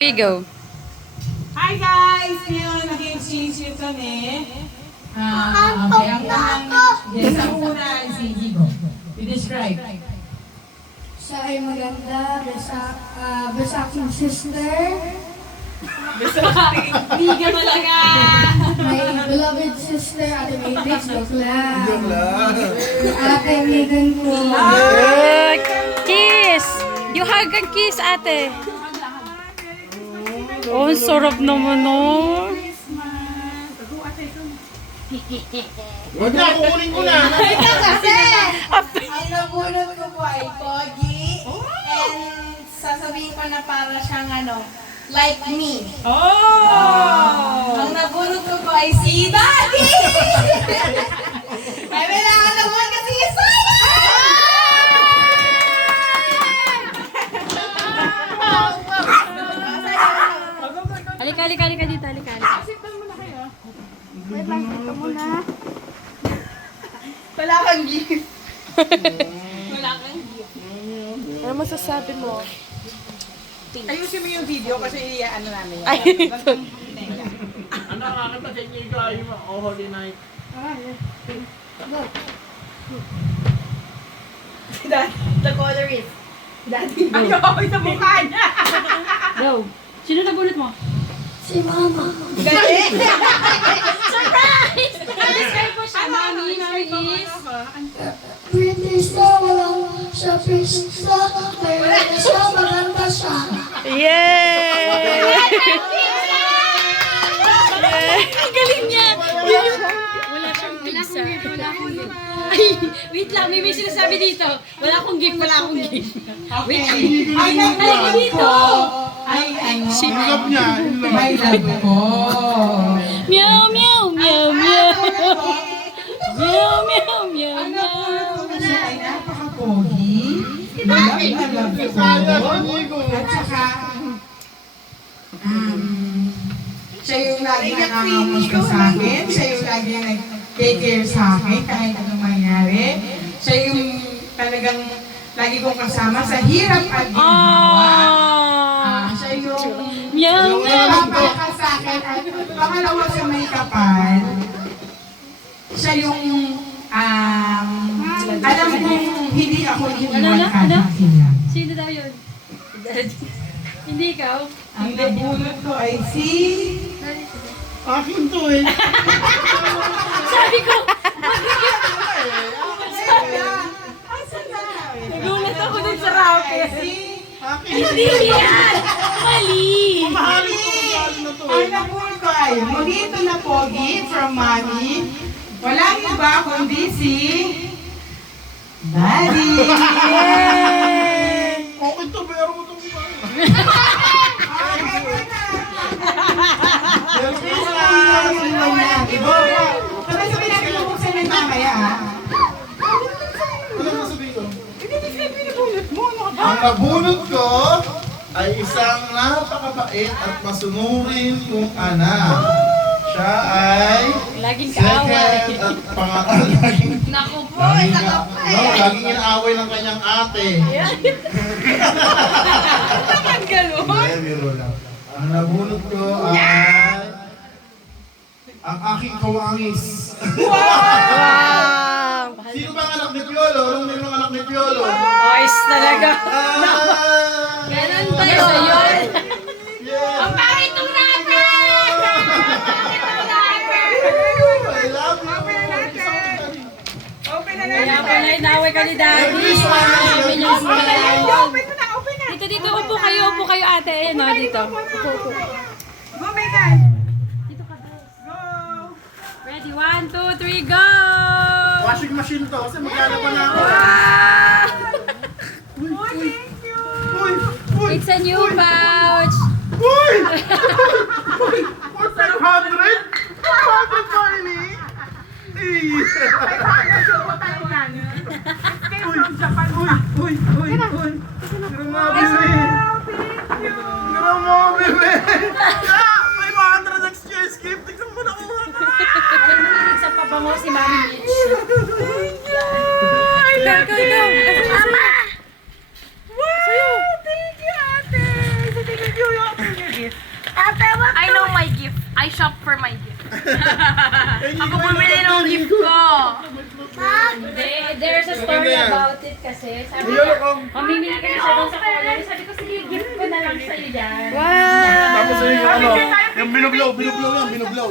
Okay, go. Hi guys! Ngayon, nag-exchange kami. Ang una ay si Jigo. You describe. Siya ay maganda, basta aking sister, Liga talaga. my beloved sister, Ate Matrix, bakla. Ate Megan ko. Kiss. You hug and kiss, ate. Oh, ang sarap naman, no? Huwag na, kukunin ko na. Kasi, ang nabunod ko po ay Pogi, and sasabihin ko na para siyang like me. Ang nabunod ko po ay si Daddy! Ay, kailangan naman kasi isa! Halika dito, halika. Wait lang, dito muna. Wala kang gift. Ano masasabi mo? Ayusin mo yung video kasi ano namin yan. Ay, Ano, kakanta sa inyo ikaw, yung Oh Holy Night. The color is Daddy. Ayoko sa mukha niya. go. Sino nabunot mo? Si Mama. Galing! Describe mo siya, mami. Mami is... Pretty siya, walang siya pista. Mayroon siya, maganda siya. Yay! Ang galing niya! Wala siyang pizza. Ay, wait lang, may sinasabi dito. Wala akong gift. Wait lang. Ay, Halika dito! Ay, ano? Love niya, yung love. My love ko. Meow, meow, meow, meow. Meow, meow, meow, Ang meow. napulot ko kasi ay napaka-pogi. Love ko. At saka, siya yung lagi nakakamusta sa akin. Siya yung lagi nag-take care sa akin kahit anong mangyari. Siya yung talagang lagi kong kasama sa hirap at ginhawa. Siya yung Meow, meow. napapalakas sa akin at pangalawa sa may kapal. Siya yung alam kong hindi ako iniwan kahit kailan. Sino daw yun? Hindi ikaw? Ang nabunot ko ay si... Akin to eh. Sabi ko, Asan na? nagulat ako dun sa racket. Si... Akin. Hindi yan! Mali! Mahalin ko kung galing na to Ang eh. nabunot ko ay Mojito na Pogi from Mommy. Walang iba kundi si... Daddy! Okay to, pero mo itong iba. Sabay-sabay natin bubuksan ng mamaya, ha? Ano na sabihin ko? Hindi pinabunot mo, ano ka ba? Ang nabunot ko ay isang napakabait at masunurin kong anak. Siya ay Laging second kaaway. at laging Naku po, laging, isa ka pa eh. laging inaaway ng kanyang ate. Ang gano'n. Hindi, biro lang. Ang nabunot ko ay ang aking kawangis. Wow! Sino ba ang anak ni Piolo? Anong name ng anak ni Piolo? Boys talaga. Ganun Ba ba yun? yun? Yeah. Ang pangit ng natin! I love you. Open na Kaya natin. pala inaway ka ni Daddy. Sabi niya sa malayo. Open mo na, open na. Dito, upo kayo ate. Ayan o, dito. Upo. Go, Megan. Dito ka, guys. Go. Ready? 1, 2, 3, go! Washing machine to kasi maglalaba na ako. Wow! Oh, thank you. Uy! Uy! It's a new pouch. Uy! Uy! 500? 500 Marley? Uy! Uy! Uy! Grabe Grabe May 500 exchange gift! Tignan mo na kuha na! Sa pabango si Mami Mitch. Go! Wow! Thank you, ate. Thank you. gift. I know my gift. I shop for my gift. Ako bumili ng gift ko. There's a story about it kasi. Sabi ko, mamimili kasi siya doon sa color. Sabi ko, sige, gift ko na lang sa'yo dyan. Tapos yung ano, yung binublow yan, binublow.